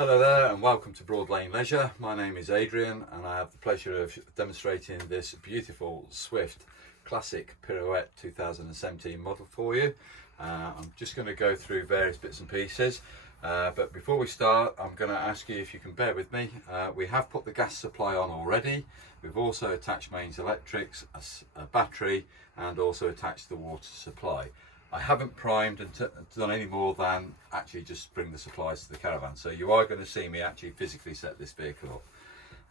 Hello there and welcome to Broad Lane Leisure. My name is Adrian and I have the pleasure of demonstrating this beautiful Swift Classic Pirouette 2017 model for you. I'm just going to go through various bits and pieces, but before we start I'm going to ask you if you can bear with me. We have put the gas supply on already. We've also attached mains electrics, a battery, and also attached the water supply. I haven't primed and done any more than actually just bring the supplies to the caravan. So you are going to see me actually physically set this vehicle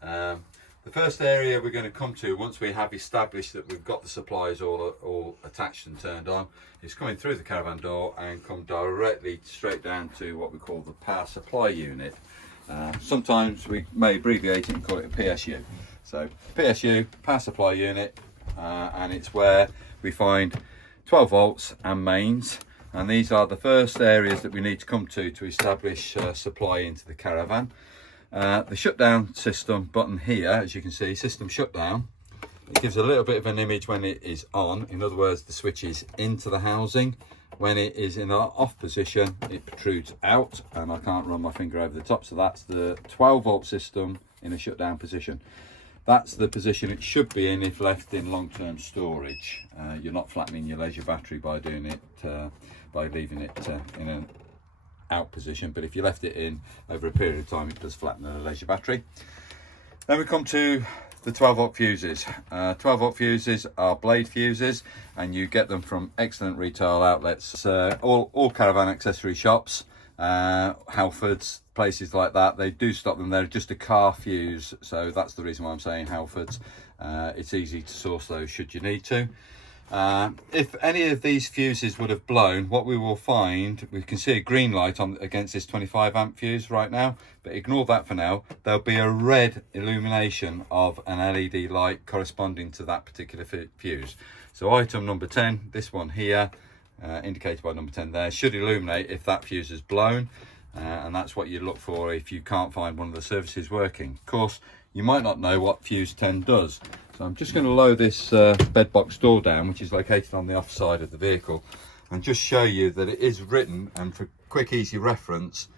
up. The first area we're going to come to once we have established that we've got the supplies all attached and turned on is coming through the caravan door and come directly straight down to what we call the power supply unit. Sometimes we may abbreviate it and call it a PSU. So PSU, power supply unit, and it's where we find 12 volts and mains, and these are the first areas that we need to come to establish supply into the caravan. The shutdown system button here, as you can see, system shutdown, it gives a little bit of an image when it is on. In other words, the switch is into the housing. When it is in an off position, it protrudes out, and I can't run my finger over the top. So that's the 12 volt system in a shutdown position. That's the position it should be in if left in long-term storage. You're not flattening your leisure battery by doing it, by leaving it in an out position. But if you left it in over a period of time, it does flatten the leisure battery. Then we come to the 12 volt fuses. 12 volt fuses are blade fuses, and you get them from excellent retail outlets. All caravan accessory shops, Halfords, places like that, they do stock them. They're just a car fuse, so that's the reason why I'm saying Halfords. It's easy to source those should you need to. If any of these fuses would have blown, what we will find, we can see a green light on against this 25 amp fuse right now, but ignore that for now. There'll be a red illumination of an LED light corresponding to that particular fuse. So item number 10, this one here, indicated by number 10 there, should illuminate if that fuse is blown, and that's what you look for if you can't find one of the services working. Of course, you might not know what fuse 10 does, so I'm just going to lower this bed box door down, which is located on the off side of the vehicle, and just show you that it is written, and for quick easy reference,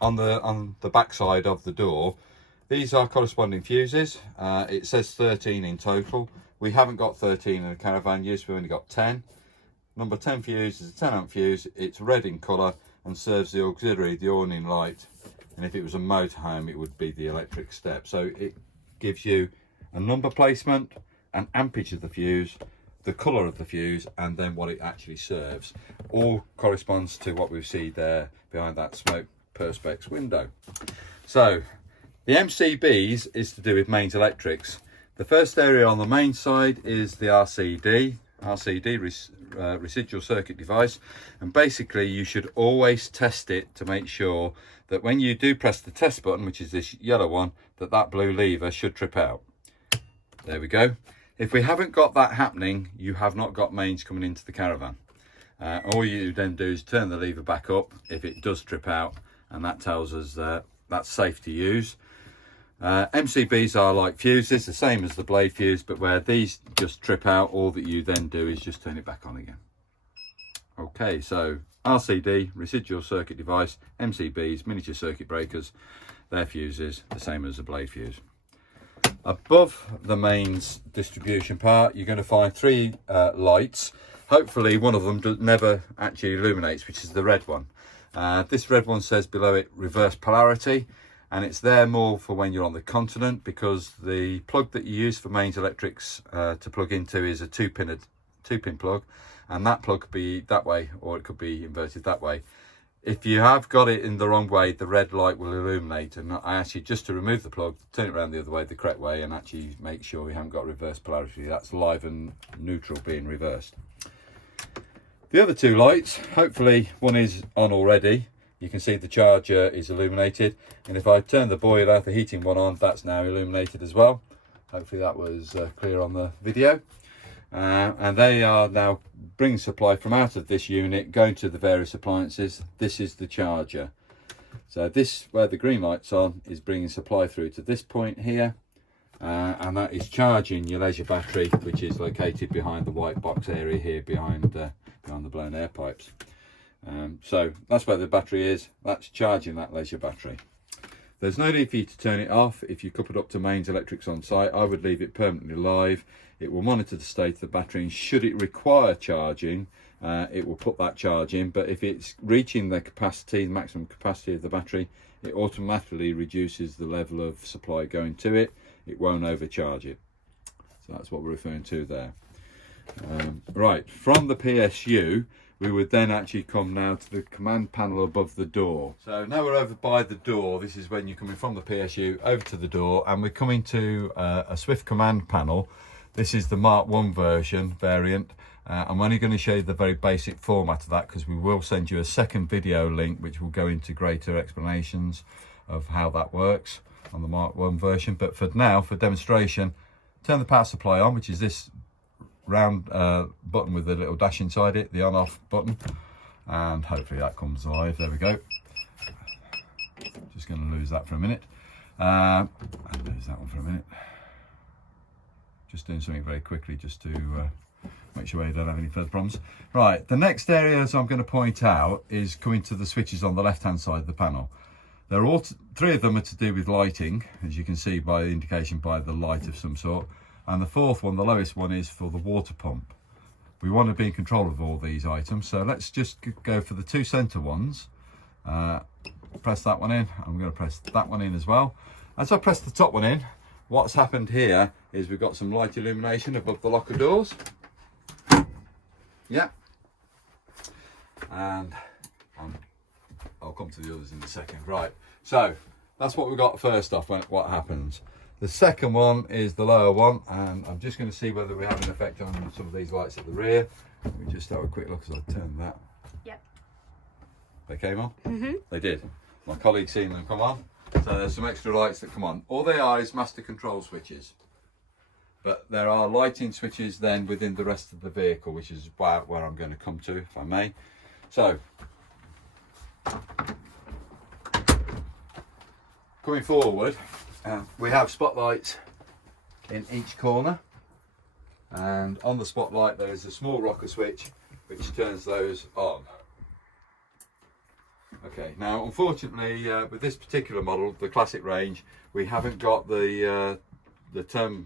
on the back side of the door, these are corresponding fuses. It says 13 in total. We haven't got 13 in the caravan use, we've only got 10. Number 10 fuse is a 10 amp fuse. It's red in colour and serves the auxiliary, the awning light. And if it was a motorhome, it would be the electric step. So it gives you a number placement, an ampage of the fuse, the colour of the fuse, and then what it actually serves. All corresponds to what we see there behind that smoke perspex window. So the MCBs is to do with mains electrics. The first area on the main side is the RCD residual circuit device, and basically you should always test it to make sure that when you do press the test button, which is this yellow one, that blue lever should trip out. There we go. If we haven't got that happening, you have not got mains coming into the caravan. All you then do is turn the lever back up if it does trip out, and that tells us that that's safe to use. MCBs are like fuses, the same as the blade fuse, but where these just trip out, all that you then do is just turn it back on again. Okay, so RCD, residual circuit device, MCBs, miniature circuit breakers, they're fuses, the same as the blade fuse. Above the mains distribution part, you're going to find three lights. Hopefully one of them never actually illuminates, which is the red one. This red one says below it reverse polarity, and it's there more for when you're on the continent, because the plug that you use for mains electrics to plug into is a two pin plug, and that plug could be that way or it could be inverted that way. If you have got it in the wrong way, the red light will illuminate, and I ask you just to remove the plug, turn it around the other way, the correct way, and actually make sure you haven't got reverse polarity. That's live and neutral being reversed. The other two lights, hopefully one is on already. You can see the charger is illuminated, and if I turn the boiler, the heating one on, that's now illuminated as well. Hopefully that was clear on the video. And they are now bringing supply from out of this unit, going to the various appliances. This is the charger. So this, where the green light's on, is bringing supply through to this point here. And that is charging your leisure battery, which is located behind the white box area here, behind the blown air pipes. So that's where the battery is. That's charging that leisure battery. There's no need for you to turn it off. If you couple it up to mains electrics on site, I would leave it permanently live. It will monitor the state of the battery, and should it require charging, it will put that charge in. But if it's reaching the capacity, the maximum capacity of the battery, it automatically reduces the level of supply going to it. It won't overcharge it. So that's what we're referring to there. Right, from the PSU, we would then actually come now to the command panel above the door. So now we're over by the door. This is when you're coming from the PSU over to the door, and we're coming to a Swift command panel. This is the Mark 1 variant. I'm only going to show you the very basic format of that, because we will send you a second video link which will go into greater explanations of how that works on the Mark 1 version. But for now, for demonstration, turn the power supply on, which is this round button with a little dash inside it, the on-off button, and hopefully that comes live. There we go. Just going to lose that for a minute, and lose that one for a minute. Just doing something very quickly just to make sure you don't have any further problems. Right, the next areas I'm going to point out is coming to the switches on the left hand side of the panel. They're all three of them are to do with lighting, as you can see by the indication by the light of some sort. And the fourth one, the lowest one, is for the water pump. We want to be in control of all these items, so let's just go for the two center ones. Press that one in. I'm going to press that one in as well. As I press the top one in, what's happened here is we've got some light illumination above the locker doors. Yeah. And I'll come to the others in a second. Right, so that's what we got first off, what happens. The second one is the lower one, and I'm just going to see whether we have an effect on some of these lights at the rear. Let me just have a quick look as I turn that. Yep. They came on? Mm-hmm. They did. My colleague's seen them come on. So there's some extra lights that come on. All they are is master control switches. But there are lighting switches then within the rest of the vehicle, which is where I'm going to come to, if I may. So, coming forward, we have spotlights in each corner, and on the spotlight there is a small rocker switch which turns those on. Okay, now unfortunately with this particular model, the classic range, we haven't got the turn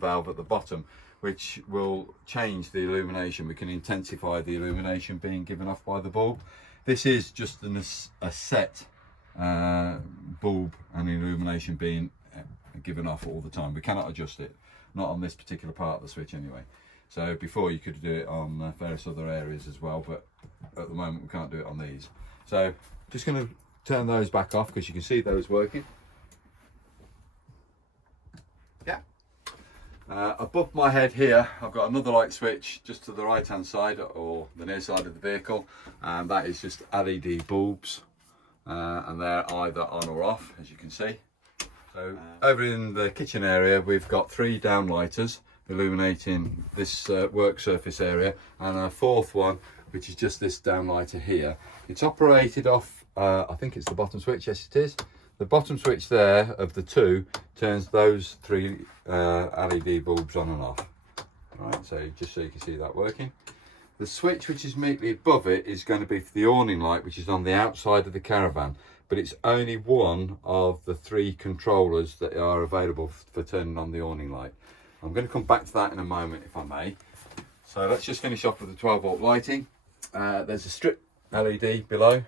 valve at the bottom, which will change the illumination. We can intensify the illumination being given off by the bulb. This is just a set bulb and illumination being given off all the time. We cannot adjust it, not on this particular part of the switch anyway. So before you could do it on various other areas as well, but at the moment we can't do it on these. So just going to turn those back off because you can see those working. Yeah. Above my head here I've got another light switch just to the right hand side, or the near side of the vehicle, and that is just LED bulbs. And they're either on or off, as you can see. So over in the kitchen area we've got three downlighters illuminating this work surface area, and a fourth one which is just this downlighter here. It's operated off, I think it's the bottom switch, yes it is. The bottom switch there of the two turns those three LED bulbs on and off. Right, so just so you can see that working. The switch which is immediately above it is going to be for the awning light, which is on the outside of the caravan, but it's only one of the three controllers that are available for turning on the awning light. I'm going to come back to that in a moment if I may. So let's just finish off with the 12 volt lighting. There's a strip LED below,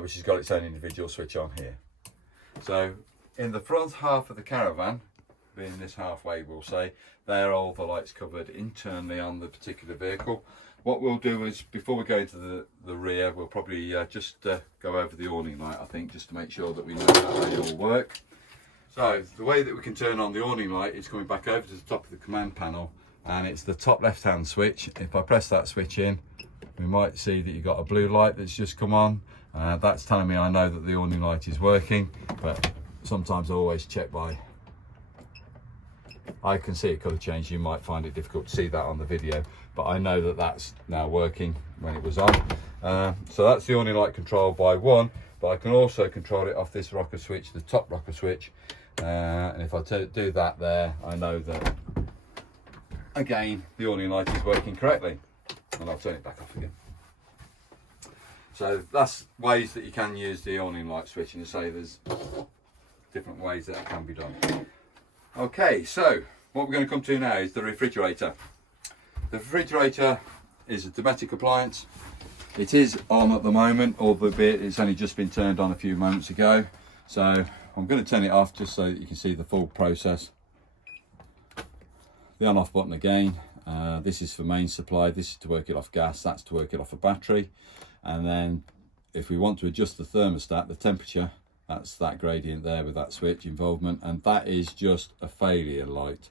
which has got its own individual switch on here. So in the front half of the caravan, being this halfway we'll say, there are all the lights covered internally on the particular vehicle. What we'll do is, before we go into the rear, we'll probably just go over the awning light, I think, just to make sure that we know how they all work. So the way that we can turn on the awning light is coming back over to the top of the command panel, and it's the top left hand switch. If I press that switch in, we might see that you've got a blue light that's just come on. That's telling me I know that the awning light is working, but sometimes I always check by, I can see a colour change. You might find it difficult to see that on the video, but I know that that's now working when it was on. So that's the awning light control by one, but I can also control it off this rocker switch, the top rocker switch. And if I do that there, I know that, again, the awning light is working correctly. And I'll turn it back off again. So that's ways that you can use the awning light switch. And you say there's different ways that can be done. Okay, so what we're going to come to now is the refrigerator. The refrigerator is a domestic appliance. It is on at the moment, albeit it's only just been turned on a few moments ago. So I'm going to turn it off just so that you can see the full process. The on-off button again. This is for main supply. This is to work it off gas. That's to work it off a battery. And then if we want to adjust the thermostat, the temperature, that's that gradient there with that switch involvement, and that is just a failure light.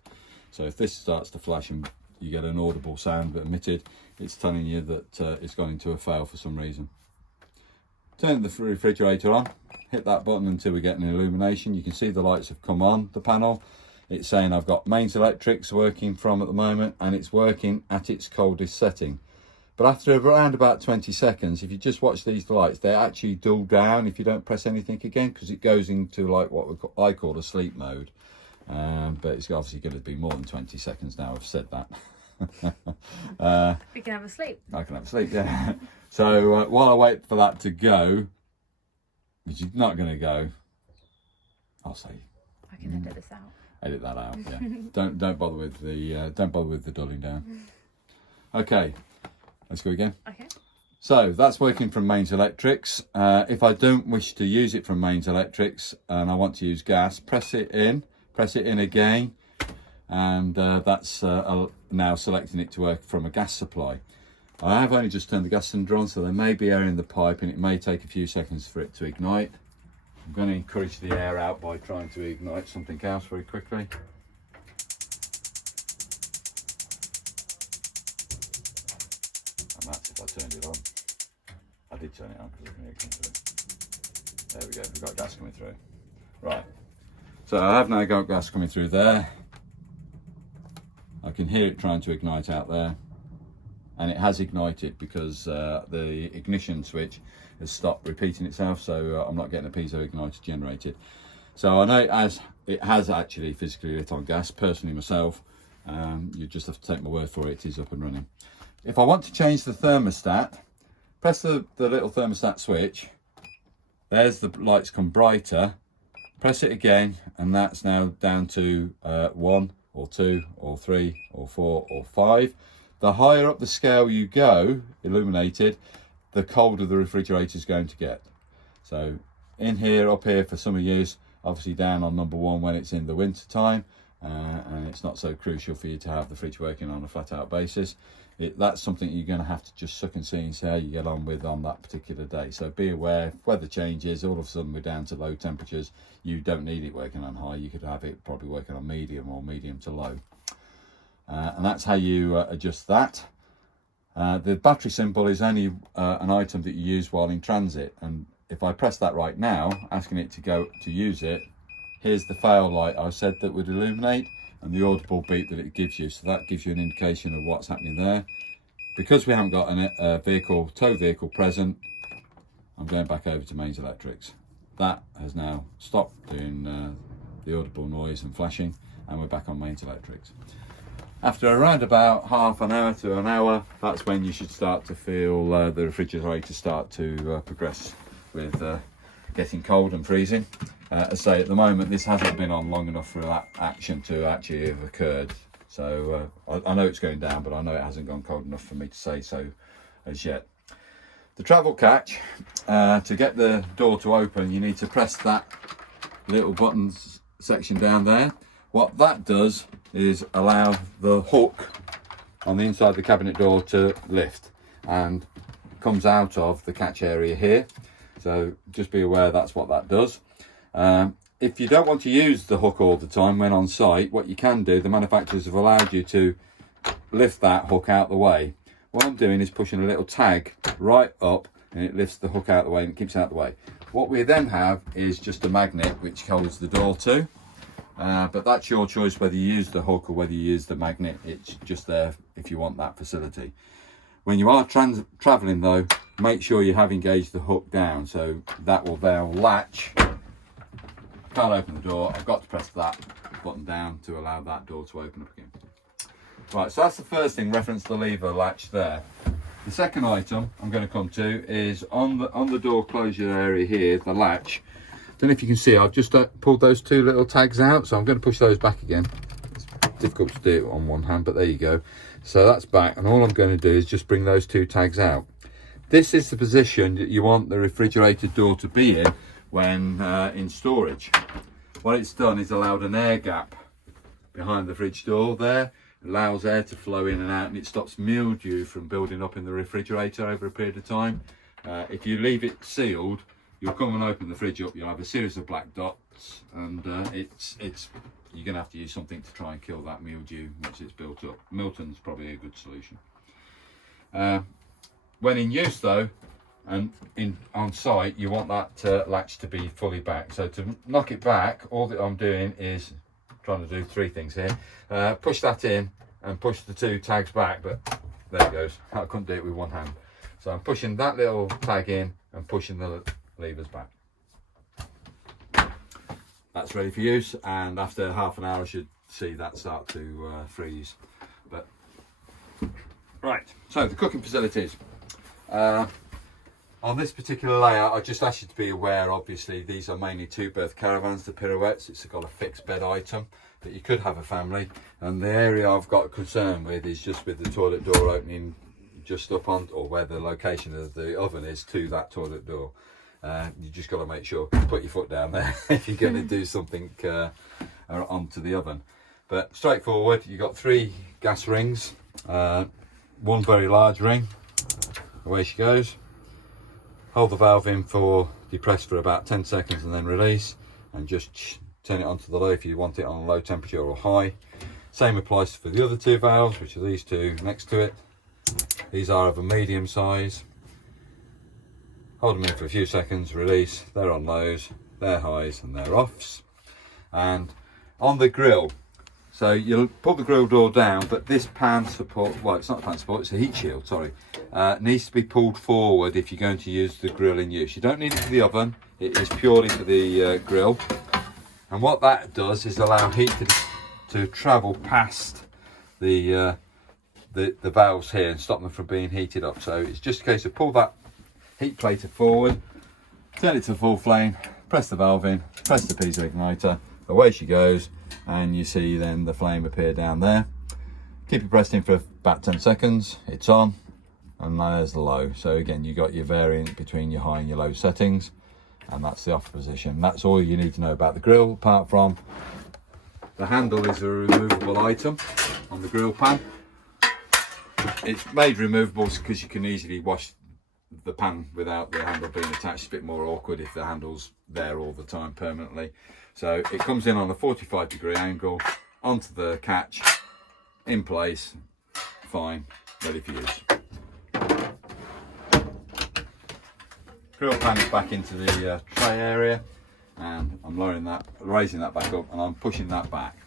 So if this starts to flash and you get an audible sound emitted, it's telling you that it's gone into a fail for some reason. Turn the refrigerator on, hit that button until we get an illumination. You can see the lights have come on the panel. It's saying I've got mains electrics working from at the moment, and it's working at its coldest setting. But after around about 20 seconds, if you just watch these lights, they actually dull down if you don't press anything again, because it goes into like what I call a sleep mode. But it's obviously going to be more than 20 seconds now I've said that. We can have a sleep. I can have a sleep, yeah. So while I wait for that to go, which is not going to go, I'll say. I can edit this out. Edit that out, yeah. don't bother with the dulling down. Okay. Let's go again. Okay. So that's working from mains electrics. If I don't wish to use it from mains electrics and I want to use gas, press it in again, and that's now selecting it to work from a gas supply. I have only just turned the gas cylinder on, so there may be air in the pipe and it may take a few seconds for it to ignite. I'm going to encourage the air out by trying to ignite something else very quickly. That's if I turned it on. I did turn it on because I can hear it come through. There we go, we've got gas coming through. Right, so I have now got gas coming through there. I can hear it trying to ignite out there. And it has ignited because the ignition switch has stopped repeating itself, so I'm not getting a piezo igniter generated. So I know it has actually physically lit on gas. Personally myself, you just have to take my word for it, it is up and running. If I want to change the thermostat, press the little thermostat switch. There's the lights come brighter. Press it again, and that's now down to 1 or 2 or 3 or 4 or 5. The higher up the scale you go, illuminated, the colder the refrigerator is going to get. So in here, up here for summer use, obviously down on number 1 when it's in the winter time, and it's not so crucial for you to have the fridge working on a flat out basis. That's something you're going to have to just suck and see and see how you get on with on that particular day. So be aware, if weather changes, all of a sudden we're down to low temperatures, you don't need it working on high. You could have it probably working on medium or medium to low. And that's how you adjust that. The battery symbol is only an item that you use while in transit. And if I press that right now, asking it to go to use it, here's the fail light I said that would illuminate, and the audible beep that it gives you. So that gives you an indication of what's happening there. Because we haven't got a tow vehicle present, I'm going back over to mains electrics. That has now stopped doing the audible noise and flashing, and we're back on mains electrics. After around about half an hour to an hour, that's when you should start to feel the refrigerator start to progress with getting cold and freezing. As I say, at the moment this hasn't been on long enough for that action to actually have occurred. So I know it's going down, but I know it hasn't gone cold enough for me to say so as yet. The travel catch, to get the door to open, you need to press that little buttons section down there. What that does is allow the hook on the inside of the cabinet door to lift and comes out of the catch area here. So just be aware that's what that does. If you don't want to use the hook all the time when on site, what you can do, the manufacturers have allowed you to lift that hook out the way. What I'm doing is pushing a little tag right up, and it lifts the hook out the way and it keeps it out the way. What we then have is just a magnet which holds the door to. But that's your choice whether you use the hook or whether you use the magnet. It's just there if you want that facility. When you are traveling though, make sure you have engaged the hook down, so that will now latch. Can't open the door, I've got to press that button down to allow that door to open up again. Right, so that's the first thing, reference the lever latch there. The second item I'm going to come to is on the door closure area here, the latch. don't know if you can see, I've just pulled those two little tags out, so I'm going to push those back again. It's difficult to do it on one hand, but there you go. So that's back, and all I'm going to do is just bring those two tags out. This is the position that you want the refrigerator door to be in when in storage. What it's done is allowed an air gap behind the fridge door there, allows air to flow in and out, and it stops mildew from building up in the refrigerator over a period of time. If you leave it sealed, you'll come and open the fridge up, you'll have a series of black dots, and you're going to have to use something to try and kill that mildew once it's built up. Milton's probably a good solution. When in use though, and on site, you want that latch to be fully back. So to knock it back, all that I'm doing is trying to do three things here. Push that in and push the two tags back, but there it goes. I couldn't do it with one hand. So I'm pushing that little tag in and pushing the levers back. That's ready for use, and after half an hour I should see that start to freeze. But right, so the cooking facilities. On this particular layout, I just asked you to be aware, obviously these are mainly two-berth caravans, the Pirouettes. It's got a fixed bed item that you could have a family, and the area I've got concern with is just with the toilet door opening just up on, or where the location of the oven is to that toilet door. You just got to make sure, put your foot down there if you're going to do something onto the oven. But straightforward, you've got 3 gas rings, one very large ring, away she goes. Hold the valve in for depress for about 10 seconds and then release, and just turn it onto the low if you want it on low temperature or high. Same applies for the other 2 valves, which are these 2 next to it. These are of a medium size. Hold them in for a few seconds, release. They're on lows, they're highs, and they're offs. And on the grill, so you'll pull the grill door down, but this pan support, well, it's not a pan support, it's a heat shield, sorry, needs to be pulled forward if you're going to use the grill in use. You don't need it for the oven, it is purely for the grill. And what that does is allow heat to travel past the valves here and stop them from being heated up. So it's just a case of pull that heat plate forward, turn it to full flame, press the valve in, press the piezo igniter, away she goes, and you see then the flame appear down there. Keep it pressed in for about 10 seconds, it's on, and there's the low. So again, you got your variant between your high and your low settings, and that's the off position. That's all you need to know about the grill, apart from the handle is a removable item on the grill pan. It's made removable because you can easily wash the pan without the handle being attached. It's a bit more awkward if the handle's there all the time permanently. So it comes in on a 45-degree angle onto the catch, in place, fine, ready for use. Grill pan is back into the tray area, and I'm raising that back up, and I'm pushing that back.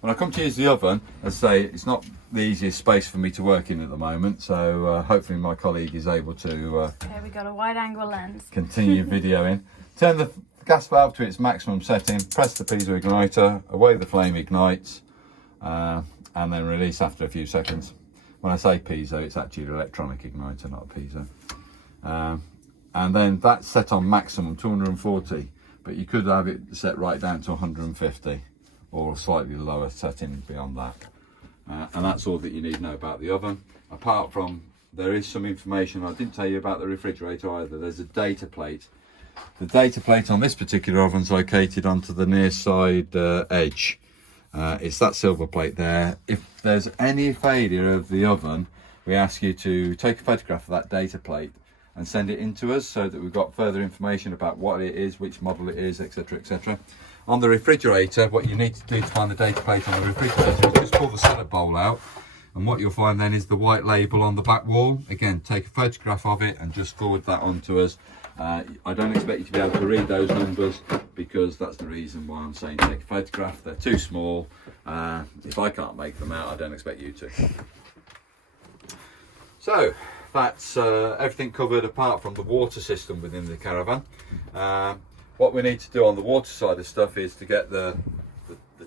When I come to use the oven, as I say, it's not the easiest space for me to work in at the moment, so hopefully my colleague is able to Okay, we got a wide angle lens. continue videoing. Turn the gas valve to its maximum setting, press the piezo igniter, away the flame ignites, and then release after a few seconds. When I say piezo, it's actually an electronic igniter, not a piezo. And then that's set on maximum 240, but you could have it set right down to 150 or a slightly lower setting beyond that. And that's all that you need to know about the oven. Apart from, there is some information I didn't tell you about the refrigerator either. There's a data plate. The data plate on this particular oven is located onto the near side edge. It's that silver plate there. If there's any failure of the oven, we ask you to take a photograph of that data plate and send it in to us so that we've got further information about what it is, which model it is, etc, etc. On the refrigerator, what you need to do to find the data plate on the refrigerator is just pull the salad bowl out, and what you'll find then is the white label on the back wall. Again, take a photograph of it and just forward that on to us. I don't expect you to be able to read those numbers, because that's the reason why I'm saying take a photograph. They're too small. If I can't make them out, I don't expect you to. So that's everything covered apart from the water system within the caravan. What we need to do on the water side of stuff is to get the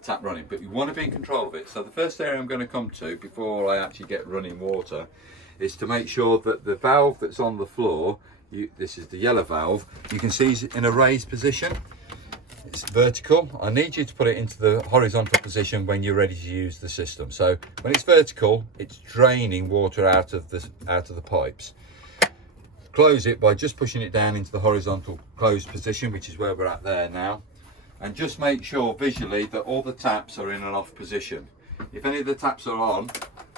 tap running, but you want to be in control of it. So the first area I'm going to come to before I actually get running water is to make sure that the valve that's on the floor, this is the yellow valve, you can see is in a raised position. it's vertical. I need you to put it into the horizontal position when you're ready to use the system. So when it's vertical, it's draining water out of the pipes. Close it by just pushing it down into the horizontal closed position, which is where we're at there now. And just make sure visually that all the taps are in an off position. If any of the taps are on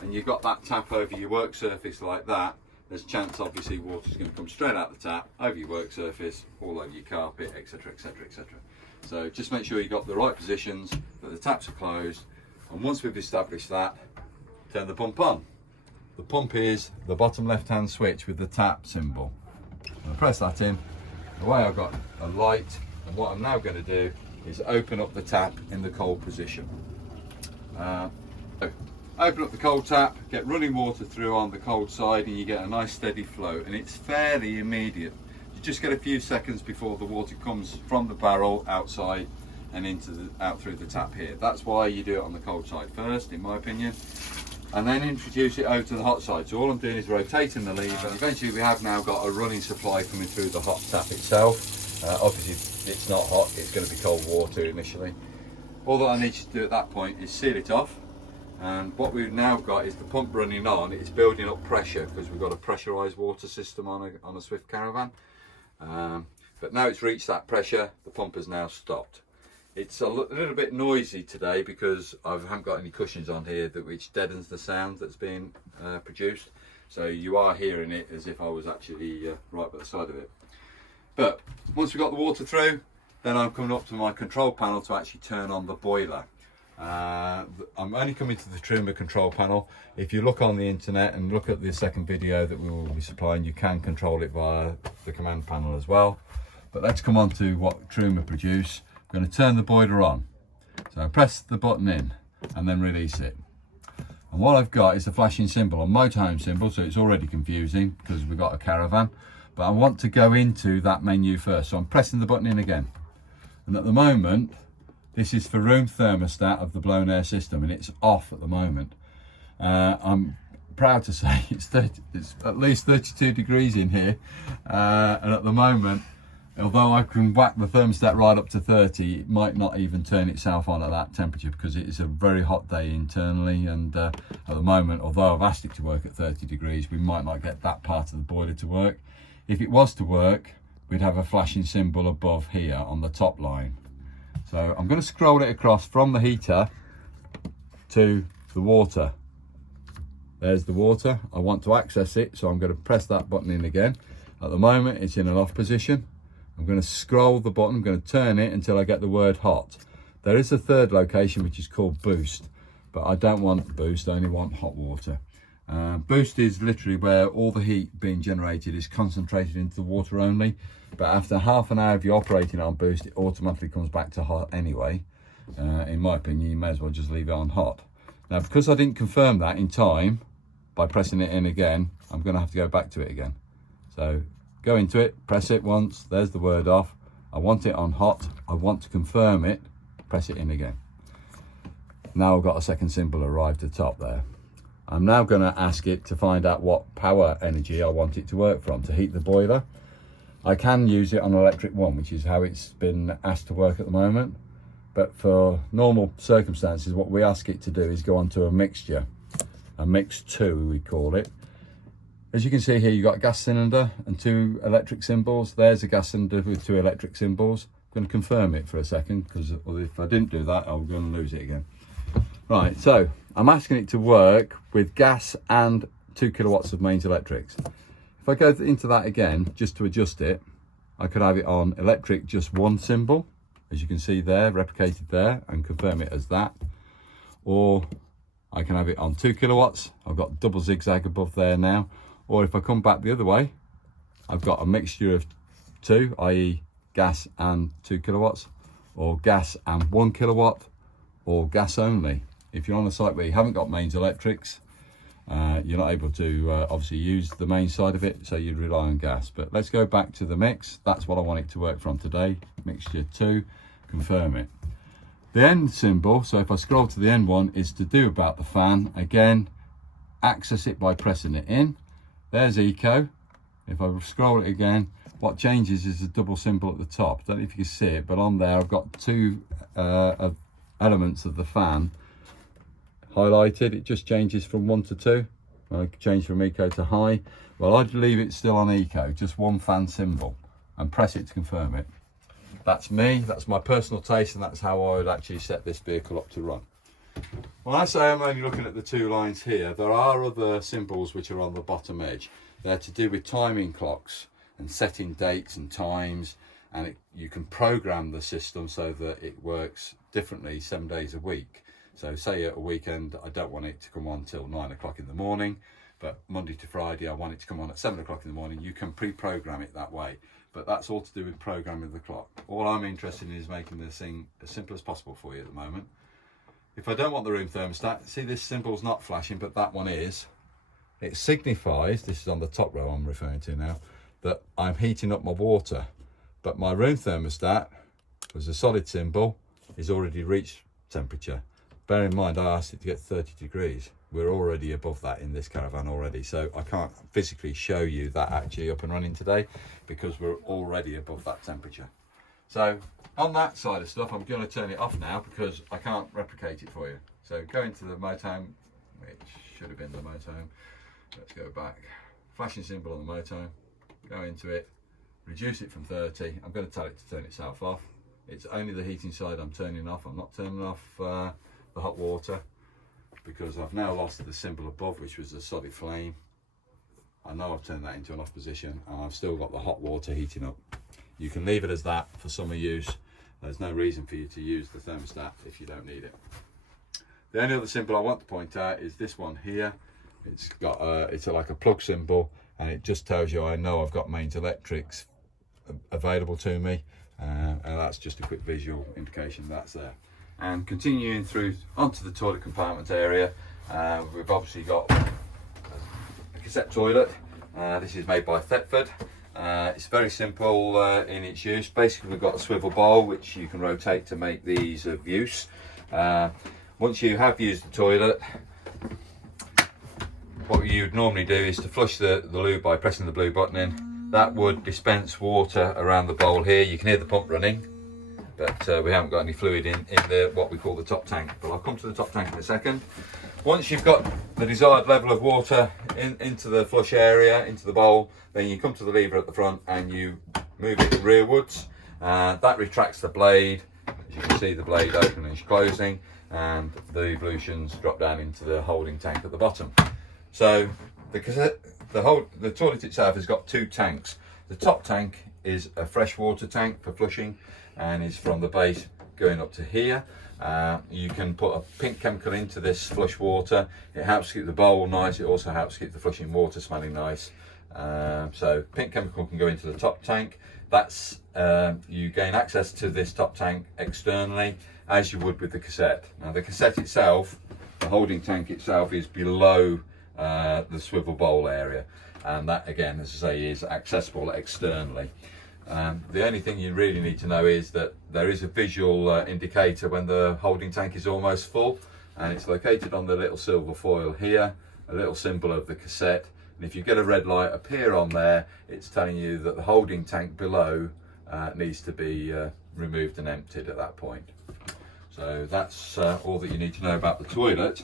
and you've got that tap over your work surface like that, there's a chance obviously water's going to come straight out the tap, over your work surface, all over your carpet, etc, etc, etc. So just make sure you've got the right positions, that the taps are closed, and once we've established that, turn the pump on. The pump is the bottom left hand switch with the tap symbol. I press that in, the way I've got a light, and what I'm now going to do is open up the tap in the cold position. Open up the cold tap, get running water through on the cold side, and you get a nice steady flow, and it's fairly immediate. You just get a few seconds before the water comes from the barrel outside and out through the tap here. That's why you do it on the cold side first, in my opinion, and then introduce it over to the hot side. So all I'm doing is rotating the lever. Eventually we have now got a running supply coming through the hot tap itself. Obviously it's not hot, it's going to be cold water initially. All that I need you to do at that point is seal it off. And what we've now got is the pump running on. It's building up pressure because we've got a pressurized water system on a Swift caravan. But now it's reached that pressure, the pump has now stopped. It's a little bit noisy today because I haven't got any cushions on here which deadens the sound that's being produced. So you are hearing it as if I was actually right by the side of it. But once we've got the water through, then I'm coming up to my control panel to actually turn on the boiler. I'm only coming to the trimmer control panel. If you look on the internet and look at the second video that we will be supplying, you can control it via the command panel as well. But let's come on to what trimmer produce. I'm going to turn the boiler on. So I press the button in and then release it. And what I've got is a flashing symbol, a motorhome symbol, so it's already confusing because we've got a caravan. But I want to go into that menu first. So I'm pressing the button in again. And at the moment, this is for room thermostat of the blown air system, and it's off at the moment. I'm proud to say it's at least 32 degrees in here, and at the moment, although I can whack the thermostat right up to 30, it might not even turn itself on at that temperature because it is a very hot day internally, and at the moment, although I've asked it to work at 30 degrees, we might not get that part of the boiler to work. If it was to work, we'd have a flashing symbol above here on the top line. So I'm going to scroll it across from the heater to the water. There's the water. I want to access it, so I'm going to press that button in again. At the moment, it's in an off position. I'm going to scroll the button. I'm going to turn it until I get the word hot. There is a third location, which is called boost, but I don't want boost. I only want hot water. Boost is literally where all the heat being generated is concentrated into the water only. But after half an hour of you operating on boost, it automatically comes back to hot anyway. In my opinion, you may as well just leave it on hot. Now, because I didn't confirm that in time by pressing it in again, I'm going to have to go back to it again. So go into it, press it once, there's the word off. I want it on hot, I want to confirm it, press it in again. Now I've got a second symbol arrived at the top there. I'm now going to ask it to find out what power energy I want it to work from to heat the boiler. I can use it on electric 1, which is how it's been asked to work at the moment. But for normal circumstances, what we ask it to do is go onto a mixture, a mix 2 we call it. As you can see here, you've got a gas cylinder and 2 electric symbols. There's a gas cylinder with 2 electric symbols. I'm going to confirm it for a second, because if I didn't do that, I'm going to lose it again. Right, so I'm asking it to work with gas and 2 kilowatts of mains electrics. If I go into that again, just to adjust it, I could have it on electric, just 1 symbol, as you can see there, replicated there, and confirm it as that. Or I can have it on 2 kilowatts. I've got double zigzag above there now. Or if I come back the other way, I've got a mixture of 2, i.e. gas and 2 kilowatts, or gas and 1 kilowatt, or gas only. If you're on a site where you haven't got mains electrics, you're not able to obviously use the main side of it, so you'd rely on gas. But let's go back to the mix. That's what I want it to work from today. Mixture 2, confirm it. The end symbol, so if I scroll to the end one, is to do about the fan. Again, access it by pressing it in. There's eco. If I scroll it again, what changes is the double symbol at the top. Don't know if you can see it, but on there I've got two elements of the fan highlighted. It just changes from 1 to 2. I change from eco to high. Well, I'd leave it still on eco, just one fan symbol, and press it to confirm it. That's me, that's my personal taste, and that's how I would actually set this vehicle up to run. When I say I'm only looking at the 2 lines here, there are other symbols which are on the bottom edge. They're to do with timing clocks and setting dates and times, and you can program the system so that it works differently 7 days a week. So say at a weekend I don't want it to come on till 9 o'clock in the morning, but Monday to Friday I want it to come on at 7 o'clock in the morning. You can pre-program it that way, but that's all to do with programming the clock. All I'm interested in is making this thing as simple as possible for you at the moment. If I don't want the room thermostat, see this symbol's not flashing, but that one is. It signifies, this is on the top row I'm referring to now, that I'm heating up my water. But my room thermostat, was a solid symbol, is already reached temperature. Bear in mind, I asked it to get 30 degrees. We're already above that in this caravan already, so I can't physically show you that actually up and running today because we're already above that temperature. So on that side of stuff, I'm going to turn it off now because I can't replicate it for you. So go into the motorhome, which should have been the motorhome. Let's go back. Flashing symbol on the motorhome. Go into it. Reduce it from 30. I'm going to tell it to turn itself off. It's only the heating side I'm turning off. I'm not turning off the hot water because I've now lost the symbol above, which was the solid flame. I know I've turned that into an off position, and I've still got the hot water heating up. You can leave it as that for summer use. There's no reason for you to use the thermostat if you don't need it. The only other symbol I want to point out is this one here. It's got like a plug symbol, and it just tells you I know I've got mains electrics available to me, and that's just a quick visual indication that's there. And continuing through onto the toilet compartment area, we've obviously got a cassette toilet. This is made by Thetford. It's very simple in its use. Basically, we've got a swivel bowl which you can rotate to make these of use. Once you have used the toilet, what you would normally do is to flush the loo by pressing the blue button in. That would dispense water around the bowl here. You can hear the pump running, but we haven't got any fluid in the what we call the top tank. But I'll come to the top tank in a second. Once you've got the desired level of water into the flush area, into the bowl, then you come to the lever at the front and you move it rearwards. That retracts the blade. As you can see, the blade opening and closing, and the evolutions drop down into the holding tank at the bottom. So the toilet itself has got 2 tanks. The top tank is a freshwater tank for flushing and is from the base going up to here. You can put a pink chemical into this flush water. It helps keep the bowl nice. It also helps keep the flushing water smelling nice. So pink chemical can go into the top tank. That's you gain access to this top tank externally as you would with the cassette. Now the cassette itself, the holding tank itself, is below the swivel bowl area, and that again, as I say, is accessible externally. The only thing you really need to know is that there is a visual indicator when the holding tank is almost full, and it's located on the little silver foil here, a little symbol of the cassette. And if you get a red light appear on there, it's telling you that the holding tank below needs to be removed and emptied at that point. So that's all that you need to know about the toilet.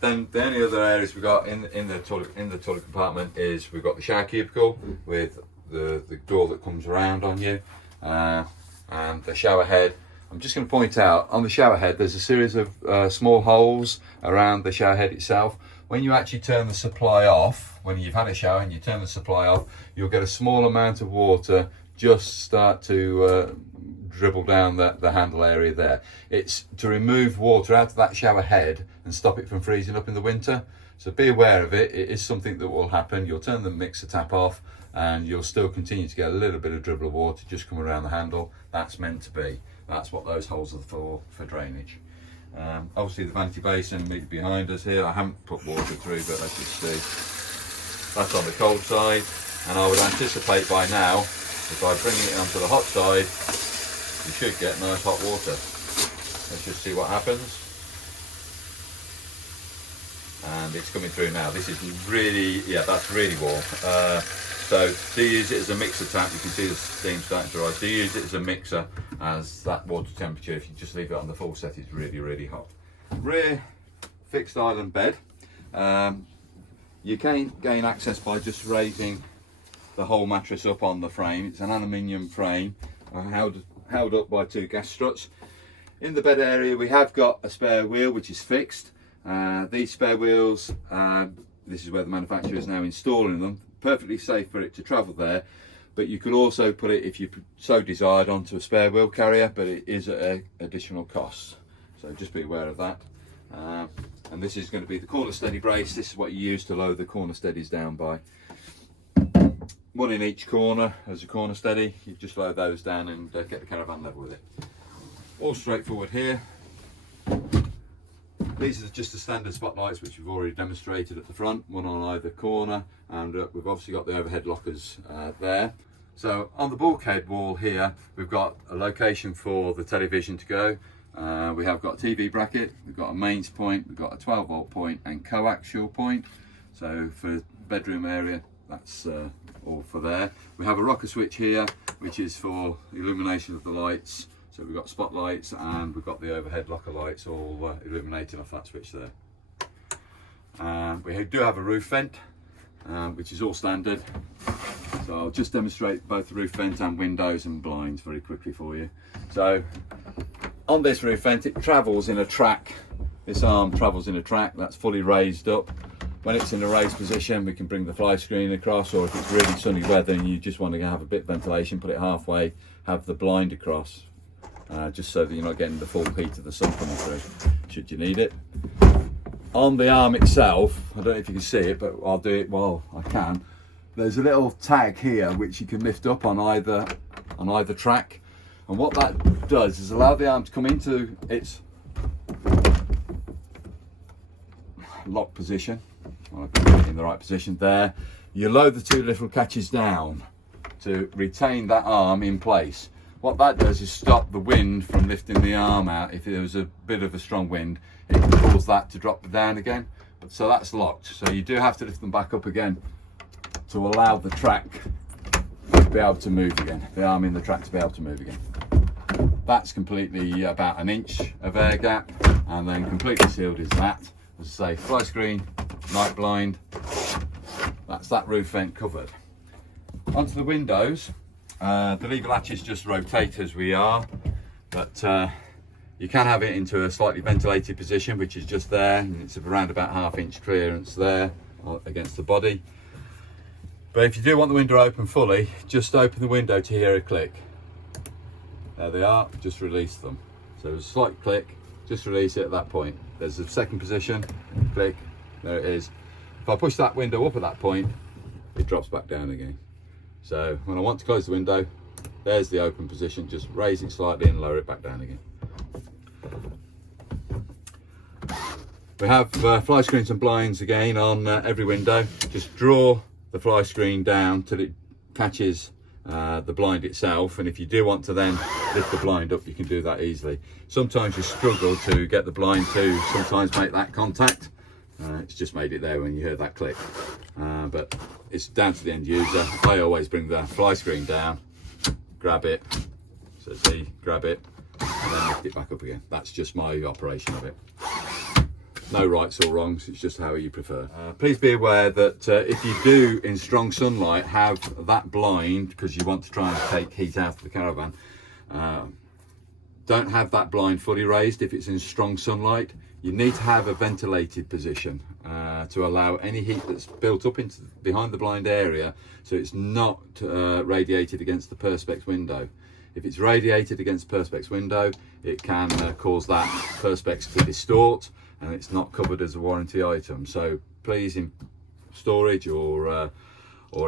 Then the only other areas we've got in the toilet compartment is we've got the shower cubicle with the door that comes around on you, and the shower head. I'm just going to point out on the shower head there's a series of small holes around the shower head itself. When you actually turn the supply off, when you've had a shower and you turn the supply off, you'll get a small amount of water just start to dribble down the handle area there. It's to remove water out of that shower head and stop it from freezing up in the winter. So be aware of it. It is something that will happen. You'll turn the mixer tap off and you'll still continue to get a little bit of dribble of water just come around the handle. That's meant to be. That's what those holes are for drainage. Obviously the vanity basin immediately behind us here, I haven't put water through, but let's just see. That's on the cold side, and I would anticipate by now, if I bring it onto the hot side, you should get nice hot water. Let's just see what happens. and it's coming through now. This is really, yeah, that's really warm. So do use it as a mixer tap. You can see the steam starting to rise. Do use it as a mixer, as that water temperature, if you just leave it on the full set, it's really, really hot. Rear fixed island bed. You can gain access by just raising the whole mattress up on the frame. It's an aluminium frame held up by 2 gas struts. In the bed area we have got a spare wheel which is fixed. These spare wheels, this is where the manufacturer is now installing them. Perfectly safe for it to travel there, but you could also put it, if you so desired, onto a spare wheel carrier, but it is at additional costs, so just be aware of that. And this is going to be the corner steady brace. This is what you use to lower the corner steadies down by. 1 in each corner as a corner steady. You just lower those down and get the caravan level with it. All straightforward here. These are just the standard spotlights which we've already demonstrated at the front, 1 on either corner, and we've obviously got the overhead lockers there. So on the bulkhead wall here we've got a location for the television to go. We have got a TV bracket, we've got a mains point, we've got a 12-volt point and coaxial point. So for bedroom area, that's all for there. We have a rocker switch here which is for the illumination of the lights. So we've got spotlights and we've got the overhead locker lights all illuminating off that switch there. We do have a roof vent, which is all standard. So I'll just demonstrate both the roof vent and windows and blinds very quickly for you. So on this roof vent, it travels in a track. This arm travels in a track that's fully raised up. When it's in a raised position, we can bring the fly screen across, or if it's really sunny weather and you just want to have a bit of ventilation, put it halfway, have the blind across. Just so that you're not getting the full heat of the sun coming through, should you need it. On the arm itself, I don't know if you can see it, but I'll do it while I can. There's a little tag here which you can lift up on either track, and what that does is allow the arm to come into its lock position. I'll put it in the right position there. You lower the 2 little catches down to retain that arm in place. What that does is stop the wind from lifting the arm out. If there was a bit of a strong wind, it can cause that to drop down again. So that's locked. So you do have to lift them back up again to allow the track to be able to move again, the arm in the track to be able to move again. That's completely about 1 inch of air gap, and then completely sealed is that. As I say, fly screen, night blind, that's that roof vent covered. Onto the windows. The lever latches just rotate as we are, but you can have it into a slightly ventilated position, which is just there, and it's around about 1/2 inch clearance there against the body. But if you do want the window open fully, just open the window to hear a click. There they are, just release them. So there's a slight click, just release it at that point. There's a second position, click, there it is. If I push that window up at that point, it drops back down again. So when I want to close the window, there's the open position, just raise it slightly and lower it back down again. We have fly screens and blinds again on every window. Just draw the fly screen down till it catches the blind itself, and if you do want to then lift the blind up, you can do that easily. Sometimes you struggle to get the blind to sometimes make that contact. It's just made it there when you hear that click, but it's down to the end user. I always bring the fly screen down, grab it, so see, grab it, and then lift it back up again. That's just my operation of it. No rights or wrongs, it's just how you prefer. Please be aware that if you do in strong sunlight have that blind, because you want to try and take heat out of the caravan, don't have that blind fully raised if it's in strong sunlight. You need to have a ventilated position to allow any heat that's built up into behind the blind area, so it's not radiated against the perspex window. If it's radiated against the perspex window, it can cause that perspex to distort, and it's not covered as a warranty item. So please, in storage or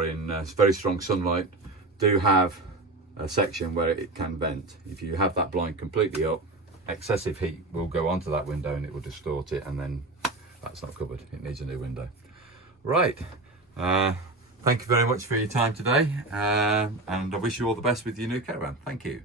in very strong sunlight, do have a section where it can vent. If you have that blind completely up, excessive heat will go onto that window and it will distort it, and then that's not covered. It needs a new window. Right, thank you very much for your time today, and I wish you all the best with your new caravan. Thank you.